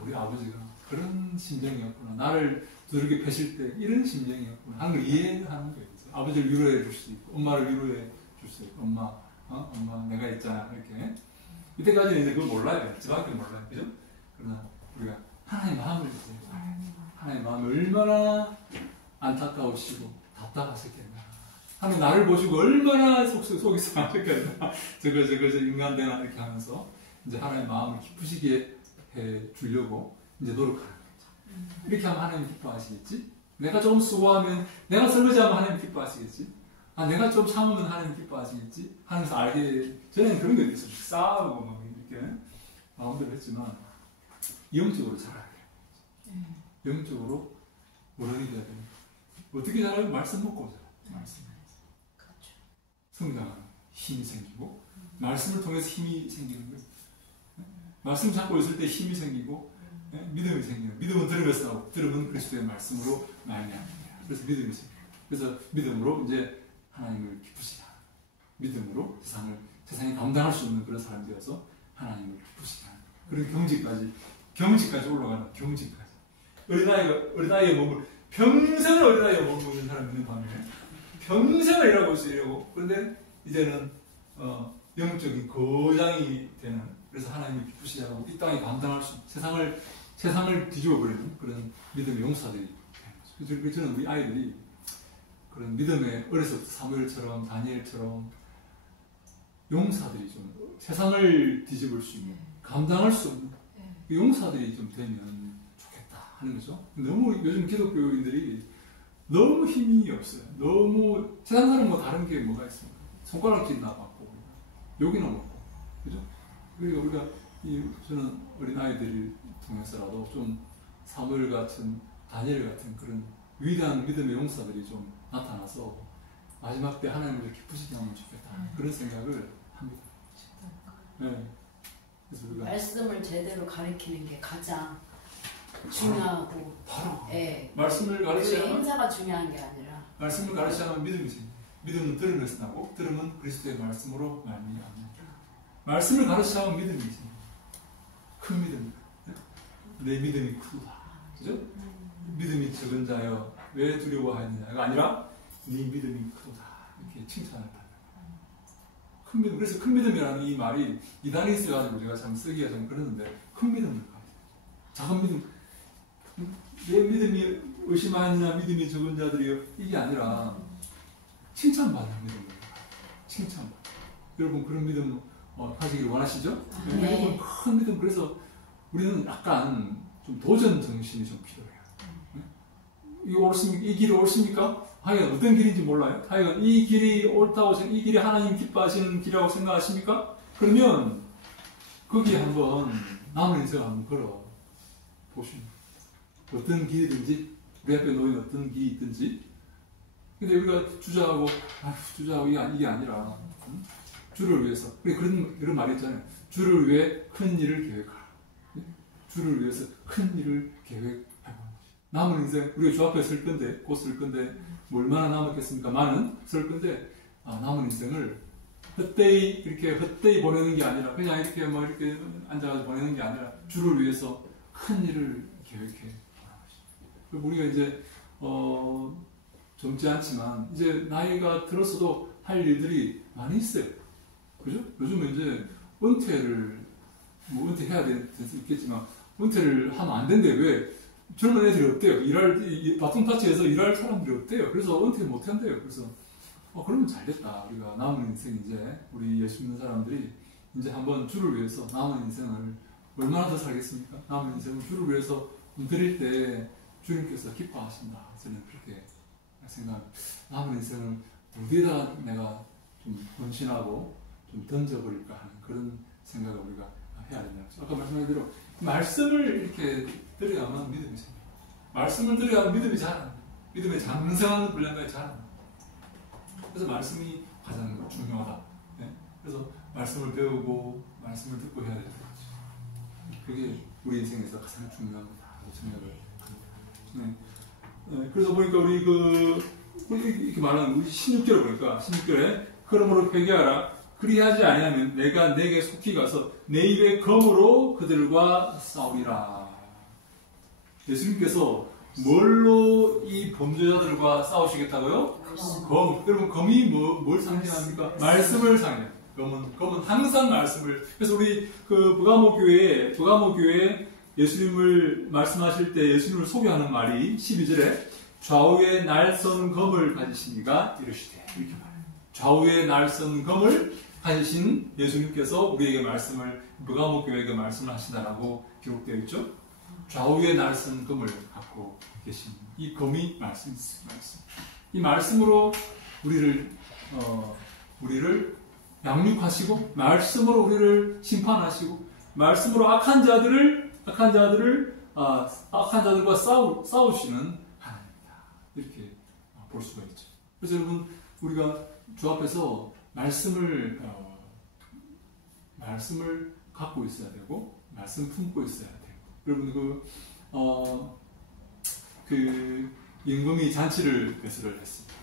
우리 아버지가 그런 심정이었구나. 나를 두렵게 패실 때 이런 심정이었구나 하는 걸 이해하는 거예요. 아버지를 위로해 줄 수 있고 엄마를 위로해 줄 수 있고 엄마 내가 있잖아 이렇게. 이때까지는 이제 그걸 몰라요. 저밖에 몰라요. 그죠? 그러나 우리가 하나님 마음을 이제 하나님 마음이 얼마나 안타까우시고 답답하셨겠나. 하나님 나를 보시고 얼마나 속이 상하셨겠나. 저거 인간 되나 이렇게 하면서 이제 하나님 마음을 기쁘시게 해 주려고 이제 노력하는 거죠. 이렇게 하면 하나님 기뻐하시겠지? 내가 조금 수고하면, 내가 설거지하면 하나님 기뻐하시겠지? 내가 좀 참으면 하나님 기뻐하시겠지? 하면서 알게, 전에는 그런 게 있었어요. 싸우고 막 이렇게 마음대로 했지만, 영적으로 자라야 돼요. 영적으로 어른이 돼야 돼요. 어떻게 자라요? 말씀 먹고 자라요. 말씀. 성장하는 힘이 생기고, 말씀을 통해서 힘이 생기는 거예요. 말씀 잡고 있을 때 힘이 생기고, 믿음이 생겨요. 믿음은 들으면서 나오고, 들으면 그리스도의 말씀으로 말미암습니다. 그래서 믿음이 생겨요. 그래서 믿음으로 이제 하나님을 기쁘시게 하는, 믿음으로 세상이 감당할 수 없는 그런 사람이 되어서 하나님을 기쁘시게 하는 그런 경지까지 올라가는 경지까지. 어린아이의 몸을 평생을 어린아이의 몸을 먹는 사람이 있는 반면에 평생을 일하고 있으려고. 그런데 이제는 영적인 거장이 되는, 그래서 하나님을 기쁘시게 하고 이 땅에 감당할 수, 세상을 뒤집어 버리는 그런 믿음의 용사들이 되는 거죠. 그래서 저는 우리 아이들이 그런 믿음의 어려서부터 사무엘처럼 다니엘처럼 용사들이 좀 세상을 뒤집을 수 있는, 감당할 수 없는 그 용사들이 좀 되면 좋겠다 하는 거죠. 너무 요즘 기독교인들이 너무 힘이 없어요. 너무 세상 사람 뭐 다른 게 뭐가 있습니까? 손가락 깃나 받고 욕이나 먹고, 그죠? 그리고 우리가 저는 어린 아이들을 통해서라도 좀 사무엘 같은 다니엘 같은 그런 위대한 믿음의 용사들이 좀 나타나서 마지막 때 하나님을 기쁘시게 하면 좋겠다 그런 생각을 합니다. 네. 그래서 우리가 말씀을 제대로 가르치는 게 가장 중요하고 바로 예. 말씀을 그 가르치면 행사가 중요한 게 아니라 말씀을 가르치면 믿음이 생깁니다. 믿음은 들음에서 나고 들음은 그리스도의 말씀으로 말미암아. 말씀을 가르치면 믿음이 생깁니다. 큰 믿음. 내 믿음이 크다. 그죠? 믿음이 적은 자여 왜 두려워하느냐가 아니라 네 믿음이 크다. 이렇게 칭찬을 받는 거예요. 큰 믿음. 그래서 큰 믿음이라는 이 말이 이단에 있어가지고 제가 참 쓰기가 좀 그러는데 큰 믿음을 가져요. 작은 믿음. 내 믿음이 의심하느냐 믿음이 적은 자들이요. 이게 아니라 칭찬받는 믿음을 칭찬받는. 여러분 그런 믿음 가지기를 원하시죠? 네. 여러분 큰 믿음. 그래서 우리는 약간 좀 도전 정신이 좀 필요해요. 이 길이 옳습니까? 하여간 어떤 길인지 몰라요. 하여간 이 길이 옳다고 이 길이 하나님 기뻐하시는 길이라고 생각하십니까? 그러면 거기에 한번 남은 인생을 한번 걸어 보십니다. 어떤 길이든지 우리 앞에 놓인 어떤 길이 있든지. 근데 우리가 주저하고 이게 아니라 주를 위해서 그런 말이 있잖아요. 주를 위해 큰 일을 계획하라. 주를 위해서 큰 일을 계획해보는 거지. 남은 인생 우리가 주 앞에 설 건데 곧 설 건데 뭐 얼마나 남았겠습니까? 많은 설 건데 남은 인생을 헛되이 보내는 게 아니라 그냥 이렇게 앉아가지고 보내는 게 아니라 주를 위해서 큰 일을 계획해 보는 거지. 우리가 이제 젊지 않지만 이제 나이가 들었어도 할 일들이 많이 있어요. 그죠? 요즘은 이제 은퇴해야 될 수 있겠지만 은퇴를 하면 안 된대. 왜? 젊은 애들이 없대요. 바통 타치에서 일할 사람들이 없대요. 그래서 은퇴 못 한대요. 그래서 그러면 잘 됐다. 우리가 남은 인생 이제 우리 예수 믿는 사람들이 이제 한번 주를 위해서 남은 인생을 얼마나 더 살겠습니까? 남은 인생을 주를 위해서 드릴 때 주님께서 기뻐하신다. 저는 그렇게 생각합니다. 남은 인생을 어디에다 내가 좀 헌신하고 좀 던져버릴까 하는 그런 생각을 우리가 해야 된다. 아까 말씀한 대로 말씀을 이렇게 들어야만 믿음이 생겨요. 말씀을 들어야만 믿음이 자랍니다. 믿음의 장성한 분량까지 자랍니다. 그래서 말씀이 가장 중요하다. 네? 그래서 말씀을 배우고 말씀을 듣고 해야 되는 거죠. 그게 우리 인생에서 가장 중요합니다. 생각을 합니다. 네. 그래서 보니까 우리 이렇게 말하는 우리 16절을 보니까 16절에 그러므로 회개하라. 그리하지 아니하면 내가 내게 속히 가서 내 입의 검으로 그들과 싸우리라. 예수님께서 뭘로 이 범죄자들과 싸우시겠다고요? 검. 여러분 검이 뭘 상징합니까? 말씀을 상징합니다. 검은 항상 말씀을. 그래서 우리 버가모 교회에 예수님을 말씀하실 때 예수님을 소개하는 말이 12절에 좌우에 날선 검을 가지시니가 이르시되 이렇게 말해요. 좌우에 날선 검을 가지신 예수님께서 우리에게 버가모 교회에게 말씀을 하시다라고 기록되어 있죠. 좌우에 날선 검을 갖고 계신 이 검이 말씀. 이 말씀으로 우리를 양육하시고 말씀으로 우리를 심판하시고 말씀으로 악한 자들과 싸우시는 하나님이다. 이렇게 볼 수가 있죠. 그래서 여러분 우리가 주 앞에서 말씀을 갖고 있어야 되고 말씀 품고 있어야 되고. 여러분 임금이 잔치를 배설을 했습니다.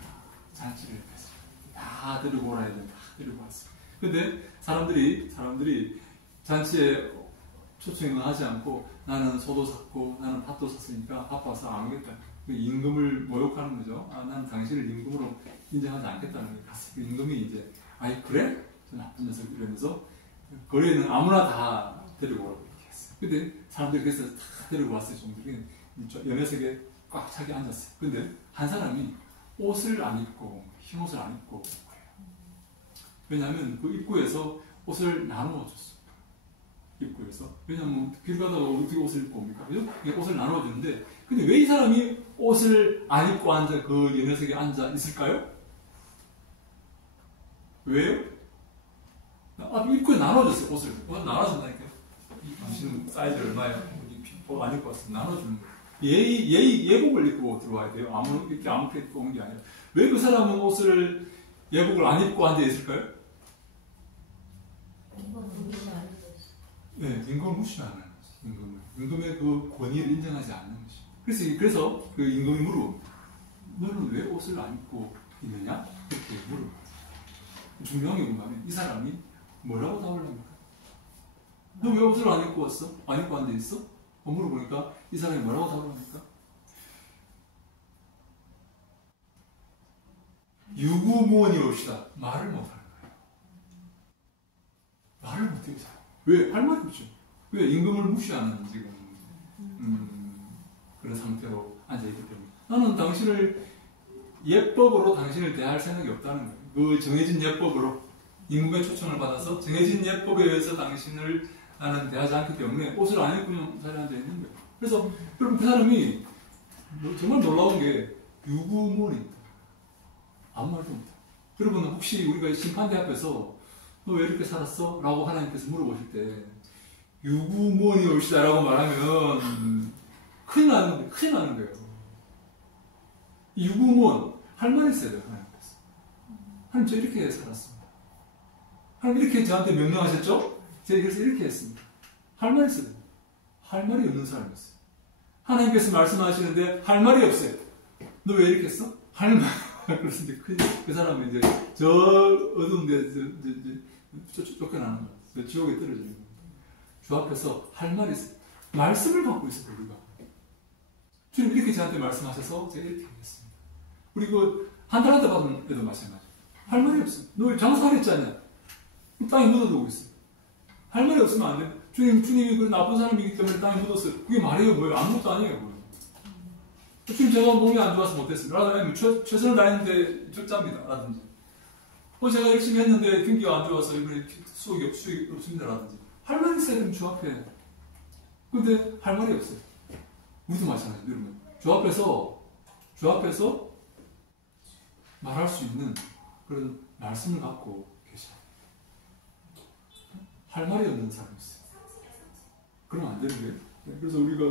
다 데리고 오라 했는데 다 데리고 왔어요. 근데 사람들이 잔치에 초청을 하지 않고 나는 소도 샀고 나는 팥도 샀으니까 바빠서 안 오겠다. 임금을 모욕하는 거죠. 나는 당신을 임금으로 인정하지 않겠다는 게 갔어요. 임금이 이제 그래? 저 나쁜 녀석 이러면서 거리에는 아무나 다 데리고 오라고 이렇게 했어요. 근데 사람들이 그래서 다 데리고 왔어요. 종들이 연회석에 꽉 차게 앉았어요. 근데 한 사람이 옷을 안 입고 흰 옷을 안 입고 온 거예요. 왜냐하면 그 입구에서 옷을 나누어 줬어요. 입고 해서. 왜냐면 길 가다가 어떻게 옷을 입고 옵니까? 그죠? 옷을 나눠주는데, 근데 왜 이 사람이 옷을 안 입고 앉아, 그 녀석에 앉아 있을까요? 왜요? 입구에 나눠줬어요, 옷을. 옷을 나눠준다니까요. 당신은 사이즈 얼마예요? 옷 안 입고 왔으면 나눠주는 거예요. 예복을 입고 들어와야 돼요. 이렇게 아무렇게 입고 오는 게 아니라. 왜 그 사람은 옷을, 예복을 안 입고 앉아 있을까요? 네, 임금을 무시하는 거지. 임금의 그 권위를 인정하지 않는 것이. 그래서 그 임금이 물어봅니다. 너는 왜 옷을 안 입고 있느냐? 이렇게 물어봐요. 중요한 게 뭐냐면 이 사람이 뭐라고 답을 합니까? 너 왜 옷을 안 입고 왔어? 안 입고 앉아 있어? 물어보니까 이 사람이 뭐라고 답을 합니까? 유구무원이 옵시다. 말을 못하는 거예요. 말을 못해요. 왜? 할 말이 없죠. 왜? 임금을 무시하는 지금 그런 상태로 앉아있기 때문에. 나는 당신을 예법으로 당신을 대할 생각이 없다는 거예요. 그 정해진 예법으로 임금의 초청을 받아서 정해진 예법에 의해서 당신을 나는 대하지 않기 때문에 옷을 안 입고 그냥 자리에 앉아 있는 거예요. 그래서 여러분 그 사람이 정말 놀라운 게 유구무원입니다. 아무 말도 못해요. 여러분 혹시 우리가 심판대 앞에서 너 왜 이렇게 살았어? 라고 하나님께서 물어보실 때 유구무원이 옵시다 라고 말하면 큰일 나는 거예요. 유구무원 할 말이 있어야 돼요. 하나님께서. 하나님 저 이렇게 살았습니다. 하나님 이렇게 저한테 명령하셨죠? 제가 그래서 이렇게 했습니다. 할 말이 있어야 돼요. 할 말이 없는 사람이었어요. 하나님께서 말씀하시는데 할 말이 없어요. 너 왜 이렇게 했어? 할 말. 그래서 이제 그 사람은 이제 저 어두운 데 쫓겨나는 거예요. 지옥에 떨어지는 거예요. 주 앞에서 할 말이 있어요. 말씀을 갖고 있어요, 우리가. 주님 이렇게 저한테 말씀하셔서 제가 이렇게 하겠습니다. 우리 그 한 달한테 받은 애도 마찬가지. 할 말이 없어요. 너 장사하랬지 않냐? 땅에 묻어두고 있어요. 할 말이 없으면 안 돼요. 주님이 그 나쁜 사람이기 때문에 땅에 묻었어요. 그게 말이에요, 뭐예요? 아무것도 아니에요, 뭐예요? 주님 제가 몸이 안 좋아서 못했습니다. 라든지 최선을 다했는데 적자입니다. 라든지 제가 열심히 했는데 경기가 안 좋아서 이번에 수익이 없습니다. 라든지 할 말이 있어야 되면 주 앞에. 근데 할 말이 없어요. 우리도 마찬가지예요. 여러분 주 앞에서 말할 수 있는 그런 말씀을 갖고 계셔요. 할 말이 없는 사람이 있어요. 그러면 안 되는 거예요. 그래서 우리가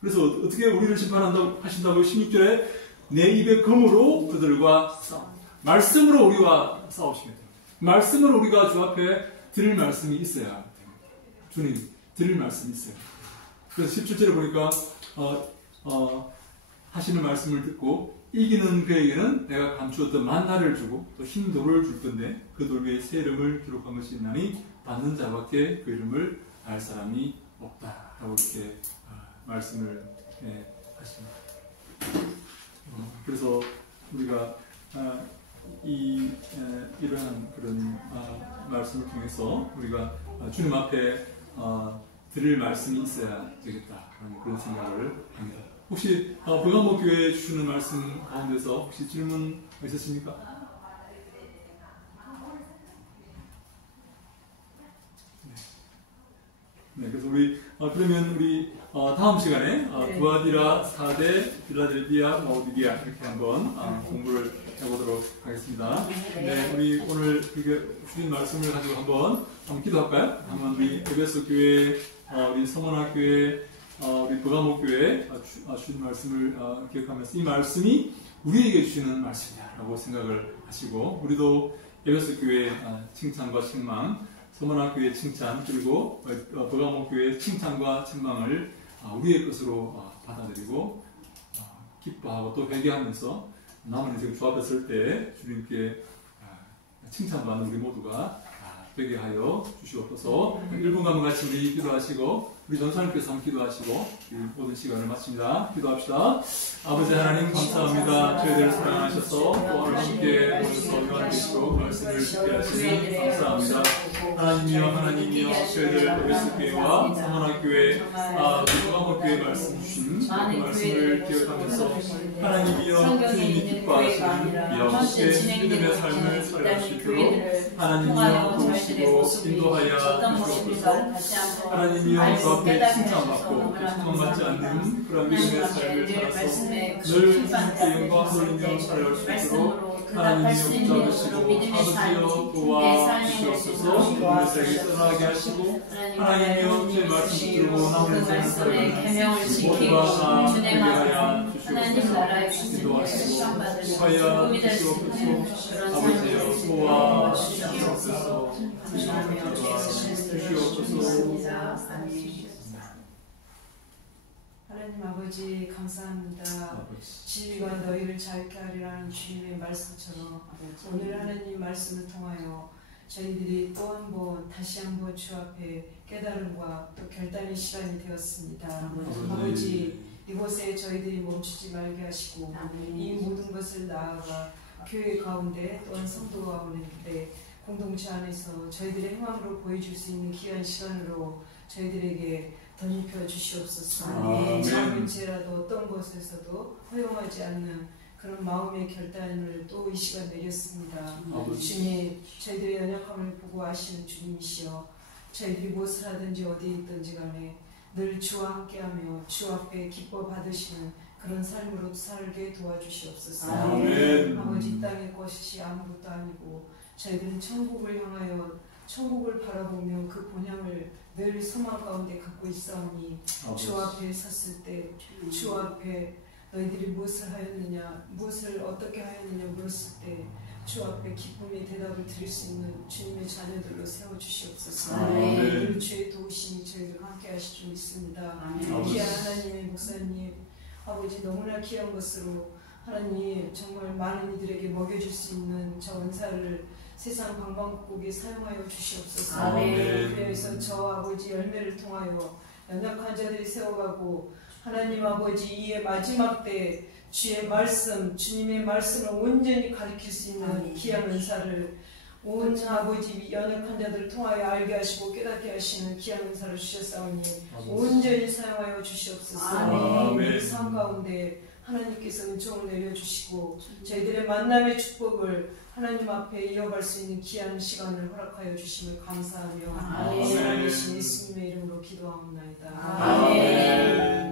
그래서 어떻게 우리를 심판한다고 하신다고 16절에 내 입의 검으로 그들과 싸웁니다. 말씀으로 우리와 싸우시게 됩니다. 말씀으로 우리가 주 앞에 드릴 말씀이 있어야 됩니다. 주님 드릴 말씀이 있어요. 그래서 17절에 보니까 하시는 말씀을 듣고 이기는 그에게는 내가 감추었던 만나를 주고 또 흰 돌을 줄 건데 그 돌 위에 새 이름을 기록한 것이 있나니 받는 자밖에 그 이름을 알 사람이 없다 라고 이렇게 말씀을 하십니다. 그래서 우리가 이러한 그런 말씀을 통해서 우리가 주님 앞에 드릴 말씀이 있어야 되겠다라는 그런 생각을 합니다. 혹시 버가모 교회에 주시는 말씀 가운데서 혹시 질문 있으십니까? 네, 그래서 그러면 우리 다음 시간에 두아디라 4대 빌라델비아 라오디게아 이렇게 한번 공부를 해보도록 하겠습니다. 네, 우리 오늘 주신 말씀을 가지고 한번 기도할까요? 한번 우리 에베소 교회, 우리 성원학 교회, 우리 버가모 교회 주신 말씀을 기억하면서 이 말씀이 우리에게 주시는 말씀이다라고 생각을 하시고 우리도 에베소 교회 칭찬과 책망, 서문학 교회의 칭찬 그리고 버가모 교회의 칭찬과 책망을 우리의 것으로 받아들이고 기뻐하고 또 회개하면서 남은 인생 주 앞에 설 때 주님께 칭찬받는 우리 모두가 되게 하여 주시옵소서. 1분간 같이 우리 기도하시고 우리 전사님께서 한번 기도하시고 이 모든 시간을 마칩니다. 기도합시다. 아버지 하나님 감사합니다. 저희들을 사랑하셔서 또 오늘 함께 모여서 교환하시고 말씀을 듣게 하시니 감사합니다. 하나님이여 저희들 OS교회와 성원학교회 동아모교회 말씀 주신 그 말씀을 기억하면서 하나님이여 주님이 기뻐하시는 영혼의 믿음의 삶을 살아갈 수 있도록 하나님이여 도우시고 인도하여 주시옵소서. 하나님이여 그 앞에 칭찬받고 칭찬받지 않는 그런 믿음의 삶을 살아서 늘 주님께 영광 돌리며 살아갈 수 있도록 하나님이여 붙잡으시고 아버지여 도와주시옵소서. 우리 세계 떠나게 하시고 하나님이여 주의 말씀 들고 나오는 세상 살아가는 모두가 다 되게 하여 주시옵소서. 기도하시고 하여 주시옵소서. 아버지여 도와주시옵소서. 하나님 아버지 감사합니다. 진리가 너희를 자유케 하리라는 주님의 말씀처럼 오늘 하나님 말씀을 통하여 저희들이 또 한 번 다시 한번 주 앞에 깨달음과 또 결단의 시간이 되었습니다. 아버지 이곳에 저희들이 멈추지 말게 하시고 이 모든 것을 나아가 교회 가운데 또한 성도 가운데 공동체 안에서 저희들의 행함으로 보여줄 수 있는 귀한 시간으로 저희들에게 덧입혀 주시옵소서. 작은 죄라도 어떤 것에서도 허용하지 않는 그런 마음의 결단을 또 이 시간 내렸습니다. 주님, 저희들의 연약함을 보고 아시는 주님이시여 저희들이 무엇을 하든지 어디에 있든지 간에 늘 주와 함께하며 주 앞에 기뻐 받으시는 그런 삶으로 살게 도와주시옵소서. 아버지 이 땅의 것이 아무것도 아니고 저희들은 천국을 향하여 천국을 바라보며 그 본향을 늘 소망 가운데 갖고 있사오니 주 앞에 섰을 때 주 앞에 너희들이 무엇을 하였느냐 무엇을 어떻게 하였느냐 물었을 때 주 앞에 기쁨의 대답을 드릴 수 있는 주님의 자녀들로 세워주시옵소서. 늘 주의 도우심이 저희들과 함께 하실 줄 믿습니다. 귀한 하나님의 목사님 아버지 너무나 귀한 것으로 하나님 정말 많은 이들에게 먹여줄 수 있는 저 은사를 세상 방방곡곡에 사용하여 주시옵소서. 그래서 저 아버지 열매를 통하여 연약한 자들이 세워가고 하나님 아버지 이의 마지막 때 주의 말씀 주님의 말씀을 온전히 가르칠 수 있는 귀한 은사를 온 아버지 연약한 자들을 통하여 알게 하시고 깨닫게 하시는 귀한 은사를 주셨사오니 온전히 사용하여 주시옵소서. 우리 삶 가운데 하나님께서 은총을 내려주시고 저희들의 만남의 축복을 하나님 앞에 이어갈 수 있는 귀한 시간을 허락하여 주심을 감사하며 살아계신 예수님의 이름으로 기도하옵나이다. 아멘.